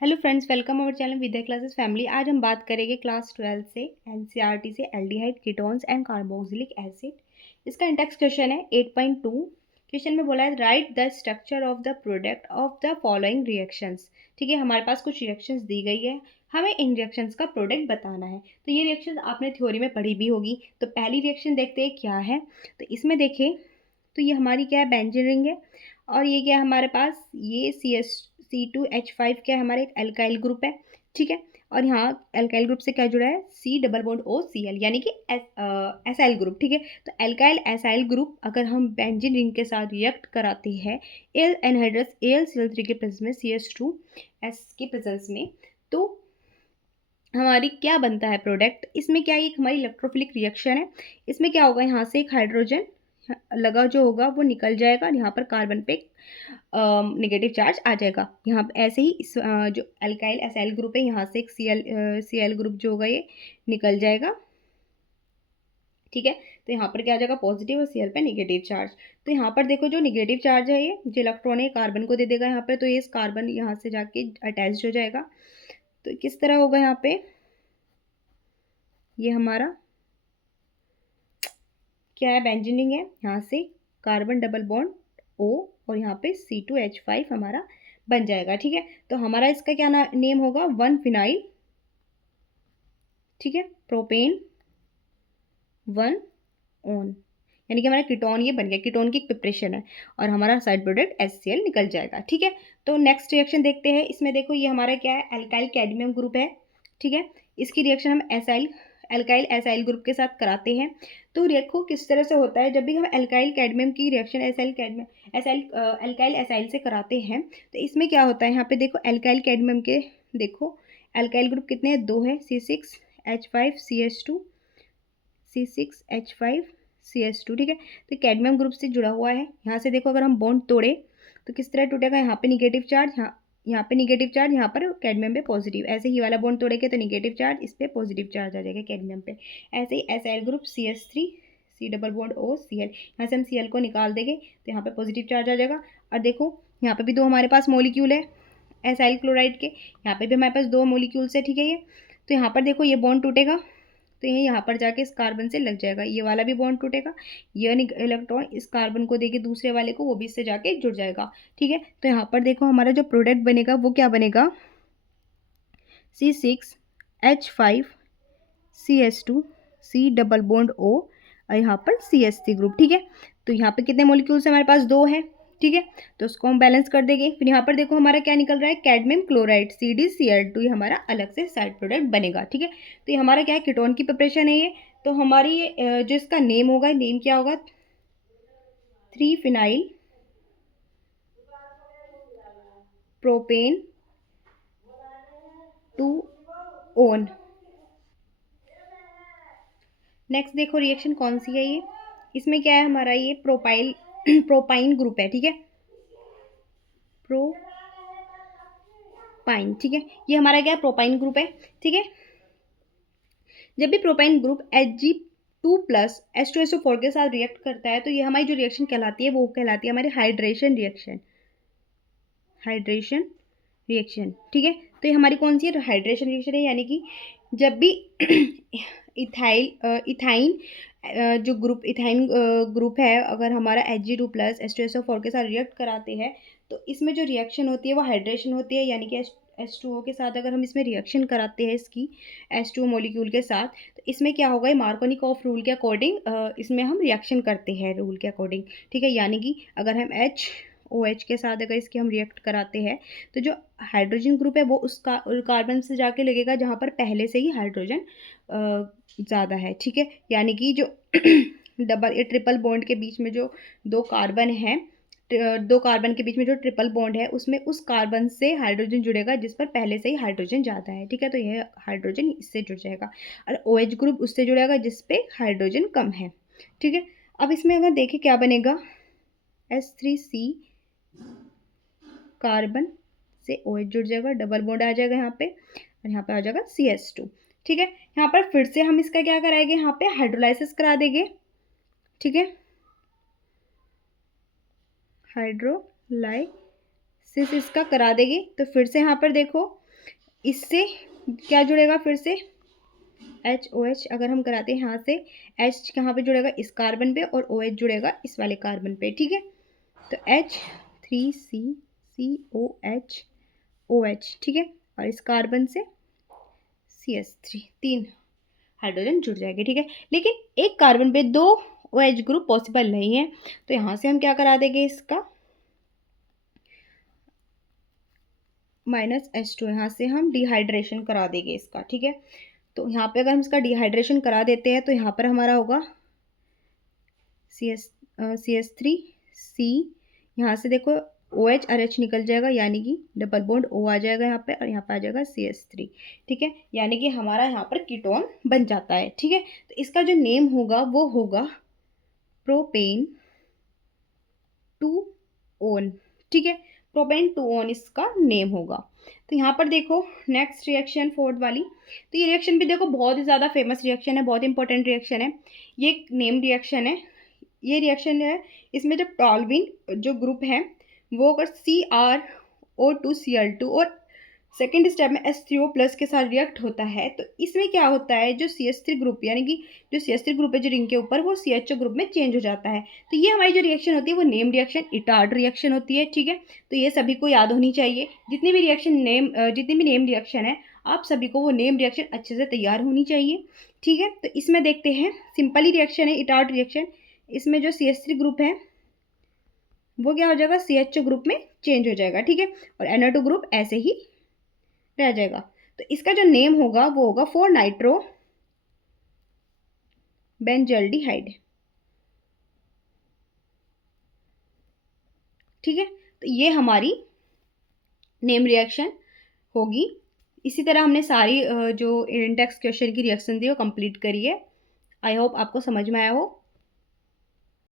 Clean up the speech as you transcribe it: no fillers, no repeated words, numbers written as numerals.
Hello friends, welcome our channel Vidya classes family. आज हम बात करेंगे क्लास 12 से एनसीईआरटी से aldehyde ketones and carboxylic acid. इसका इंडेक्स क्वेश्चन है 8.2। क्वेश्चन में बोला है right the structure of the product of the following reactions. ठीक है, हमारे पास कुछ रिएक्शंस दी गई है, हमें इन रिएक्शंस का प्रोडक्ट बताना है। तो ये रिएक्शन आपने थ्योरी में पढ़ी भी होगी। तो पहली रिएक्शन देखते हैं क्या है। तो इसमें देखें तो ये हमारी क्या है, बेंजीन रिंग है। और ये क्या है हमारे पास, ये C2H5 क्या है, हमारे एक एल्काइल ग्रुप है। ठीक है, और यहाँ एल्काइल ग्रुप से क्या जुड़ा है, C डबल बॉन्ड OCl यानी कि एसाइल ग्रुप। ठीक है, तो एल्काइल एसाइल ग्रुप अगर हम बेंजीन रिंग के साथ रिएक्ट कराते हैं एल एनहाइड्रस AlCl3 के प्रेजेंस में CS2S के प्रेजेंस में, तो हमारी क्या बनता है प्रोडक्ट। इसमें क्या है, एक हमारी इलेक्ट्रोफिलिक रिएक्शन है। इसमें क्या होगा, यहाँ से एक हाइड्रोजन लगा जो होगा वो निकल जाएगा और यहाँ पर कार्बन पे नेगेटिव चार्ज आ जाएगा। यहाँ पे ऐसे ही इस जो अल्काइल एसाइल ग्रुप है, यहाँ से एक Cl ग्रुप जो होगा ये निकल जाएगा। ठीक है, तो यहाँ पर क्या आ जाएगा, पॉजिटिव और Cl पे नेगेटिव चार्ज। तो यहाँ पर देखो जो नेगेटिव चार्ज है ये जो इलेक्ट्रॉन है कार्बन को दे देगा यहाँ पर, तो ये कार्बन यहाँ से जाके अटैच हो जाएगा। तो किस तरह होगा, यहाँ पे ये हमारा क्या है, बेंजीनिंग है। यहाँ से कार्बन डबल बॉन्ड O और यहाँ पे C2H5 हमारा बन जाएगा। ठीक है, तो हमारा इसका क्या नेम होगा, 1 फिनाइल। ठीक है, प्रोपेन 1 ऑन, यानी कि हमारा कीटोन ये बन गया, कीटोन की प्रिपरेशन है और हमारा साइड प्रोडक्ट HCl निकल जाएगा। ठीक है, तो नेक्स्ट रिएक्शन देखते हैं। इसमें देखो ये हमारा क्या है, एल्काइल कैडमियम ग्रुप है। ठीक है, इसकी रिएक्शन हम एल्काइल एसाइल ग्रुप के साथ कराते हैं। तो देखो किस तरह से होता है, जब भी हम एल्काइल कैडमियम की रिएक्शन एल्काइल एसाइल से कराते हैं तो इसमें क्या होता है, यहाँ पे देखो एल्काइल कैडमियम के देखो एल्काइल ग्रुप कितने हैं, 2 है, C6H5CS2। ठीक है, तो कैडमियम ग्रुप से जुड़ा हुआ है। यहाँ से देखो अगर हम बॉन्ड तोड़े तो किस तरह टूटेगा, यहाँ पे निगेटिव चार्ज, यहाँ पे निगेटिव चार्ज, यहाँ पर कैडमियम पे पॉजिटिव। ऐसे ही वाला बॉन्ड तोड़ेंगे तो निगेटिव चार्ज, इस पे पॉजिटिव चार्ज आ जाएगा कैडमियम पे। ऐसे ही acyl group CS3 C double bond OCl, यहाँ से हम Cl को निकाल देंगे तो यहाँ पे पॉजिटिव चार्ज आ जाएगा। और देखो यहाँ पे भी दो हमारे पास मोलिक्यूल है एसाइल क्लोराइड के, यहाँ पे भी हमारे पास 2 मोलिक्यूल्स है। ठीक है, ये तो यहाँ पर देखो ये बॉन्ड टूटेगा तो ये यहाँ पर जाके इस कार्बन से लग जाएगा, ये वाला भी बॉन्ड टूटेगा, ये इलेक्ट्रॉन इस कार्बन को देके दूसरे वाले को, वो भी इससे जाके जुड़ जाएगा। ठीक है, तो यहाँ पर देखो हमारा जो प्रोडक्ट बनेगा वो क्या बनेगा, C6H5CS2 C double bond O और यहाँ पर CH3 ग्रुप। ठीक है, तो यहाँ पे कितने मोलिक्यूल्स हमारे पास, 2 है। ठीक है, तो उसको हम बैलेंस कर देंगे। फिर यहाँ पर देखो हमारा क्या निकल रहा है, कैडमियम क्लोराइड CdCl2, ये हमारा अलग से साइड प्रोडक्ट बनेगा। ठीक है, तो ये हमारा क्या है, कीटोन की प्रिपरेशन है ये। तो हमारी ये जो इसका नेम होगा, नेम क्या होगा, 3 फिनाइल प्रोपेन 2 ऑन। नेक्स्ट देखो रिएक्शन कौन सी है ये, इसमें क्या है हमारा, ये प्रोपाइल प्रोपाइन ग्रुप है। ठीक है, प्रोपाइन। ठीक है, ये हमारा क्या है, प्रोपाइन ग्रुप है। ठीक है, जब भी प्रोपाइन ग्रुप Hg2+H2SO4 के साथ रिएक्ट करता है तो ये हमारी जो रिएक्शन कहलाती है वो कहलाती है हमारी हाइड्रेशन रिएक्शन। ठीक है, तो ये हमारी कौन सी है, हाइड्रेशन रिएक्शन है। यानी कि जब भी इथाइन जो ग्रुप इथाइन ग्रुप है, अगर हमारा Hg2+H2SO4 के साथ रिएक्ट कराते हैं तो इसमें जो रिएक्शन होती है वो हाइड्रेशन होती है। यानी कि H2O के साथ अगर हम इसमें रिएक्शन कराते हैं इसकी H2O मॉलिक्यूल के साथ, तो इसमें क्या होगा, ये मार्कोनिकॉफ रूल के अकॉर्डिंग इसमें हम रिएक्शन करते हैं रूल के अकॉर्डिंग। ठीक है, यानी कि अगर हम OH के साथ अगर इसके हम रिएक्ट कराते हैं तो जो हाइड्रोजन ग्रुप है वो उसका कार्बन से जाके लगेगा जहाँ पर पहले से ही हाइड्रोजन ज़्यादा है। ठीक है, यानी कि जो ये ट्रिपल बॉन्ड के बीच में जो 2 कार्बन है, 2 कार्बन के बीच में जो ट्रिपल बॉन्ड है उसमें उस कार्बन से हाइड्रोजन जुड़ेगा जिस पर पहले से ही हाइड्रोजन ज़्यादा है। ठीक है, तो यह हाइड्रोजन इससे जुड़ जाएगा और OH ग्रुप उससे जुड़ेगा जिस पे हाइड्रोजन कम है। ठीक है, अब इसमें अगर देखें क्या बनेगा, H3C कार्बन से OH जुड़ जाएगा, डबल बॉन्ड आ जाएगा यहाँ पे और यहाँ पे आ जाएगा CS2। ठीक है, यहाँ पर फिर से हम इसका क्या कराएंगे, यहाँ पे हाइड्रोलाइसिस करा देंगे। ठीक है, हाइड्रोलाइसिस इसका करा देंगे तो फिर से यहाँ पर देखो इससे क्या जुड़ेगा फिर से, एच ओ एच अगर हम कराते हैं यहाँ से, एच कहाँ पे जुड़ेगा, इस कार्बन पे, और ओ एच जुड़ेगा इस वाले कार्बन पे, ठीक है। तो H3CCOH, ठीक है, और इस कार्बन से CH3, 3 हाइड्रोजन जुड़ जाएंगे, ठीक है। लेकिन एक कार्बन पे 2 OH ग्रुप पॉसिबल नहीं है, तो यहाँ से हम क्या करा देंगे, इसका -H2, यहाँ से हम डिहाइड्रेशन करा देंगे इसका, ठीक है। तो यहाँ पे अगर हम इसका डिहाइड्रेशन करा देते हैं तो यहाँ पर हमारा होगा CH3 C, यहाँ से देखो OH और H निकल जाएगा, यानी कि डबल बॉन्ड O आ जाएगा यहाँ पे, और यहाँ पे आ जाएगा CH3, ठीक है। यानी कि हमारा यहाँ पर कीटोन बन जाता है, ठीक है। तो इसका जो नेम होगा वो होगा प्रोपेन 2 ओन, ठीक है। प्रोपेन 2 ओन इसका नेम होगा। तो यहाँ पर देखो नेक्स्ट रिएक्शन, फोर्थ वाली, तो ये रिएक्शन भी देखो बहुत ही ज़्यादा फेमस रिएक्शन है, बहुत इंपॉर्टेंट रिएक्शन है। ये एक नेम रिएक्शन है। ये रिएक्शन है, इसमें जो टॉल्विन जो ग्रुप है वो अगर CrO2Cl2 और सेकेंड स्टेप में H3O+ के साथ रिएक्ट होता है, तो इसमें क्या होता है, जो CH3 ग्रुप यानी कि जो CH3 ग्रुप है जो रिंग के ऊपर, वो CHO ग्रुप में चेंज हो जाता है। तो ये हमारी जो रिएक्शन होती है वो नेम रिएक्शन, इटार्ड रिएक्शन होती है, ठीक है। तो ये सभी को याद होनी चाहिए, जितनी भी नेम रिएक्शन है, आप सभी को वो नेम रिएक्शन अच्छे से तैयार होनी चाहिए, ठीक है। तो इसमें देखते हैं, सिंपल ही रिएक्शन है इटार्ड रिएक्शन। इसमें जो CH3 ग्रुप है वो क्या हो जाएगा, CHO ग्रुप में चेंज हो जाएगा, ठीक है, और NO2 ग्रुप ऐसे ही रह जाएगा। तो इसका जो नेम होगा वो होगा 4-नाइट्रो बेंजल्डिहाइड, ठीक है। तो ये हमारी नेम रिएक्शन होगी। इसी तरह हमने सारी जो इंडेक्स क्वेश्चन की रिएक्शन थी वो कंप्लीट करी है। आई होप आपको समझ में आया हो।